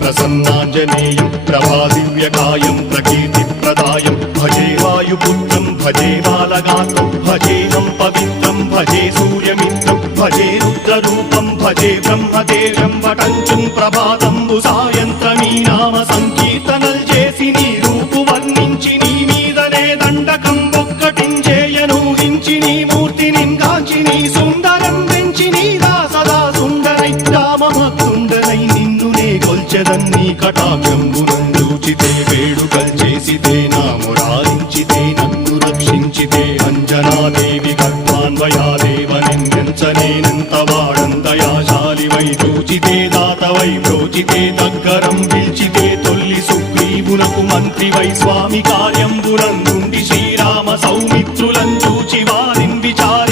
ప్రసన్నాంజనేయం ప్రభాదివ్యకాయం ప్రకీర్తిప్రదాయం భజే వాయుపుత్రం భజే బాలగాత్రం భజేహం పవిత్రం భజే సూర్యమిత్రం భజే రుద్రరూపం భజే బ్రహ్మదేవం వటంచుం ప్రభాతంబు సాయంత్రమీ నామ సంకీర్తనల్ చేసి నీ రూపు వర్ణించి నీ మీదనే దండకం ఒక్కటించేయనూహించి నీ మూర్తిని కాంచి నీ సుందరం పెంచి నీదా సదా సుందరై రామభక్తుండనై నిన్నునే కొల్చెదన్నీ కటాక్షంబునందూచితే వేడుకల్ చేసితే నా మురారించితే నన్ను రక్షించితే అంజనాదేవి గర్భాన్వయాదేవనెంచనేనంత వాడంతయాశాలివై చూచితే దాతవై ప్రోచితే దగ్గరం పిల్చితే తొల్లి సుగ్రీవునకు మంత్రివై స్వామి కార్యంబునందుండి శ్రీరామ సౌమిత్రులం చూచి వారిన్ విచారి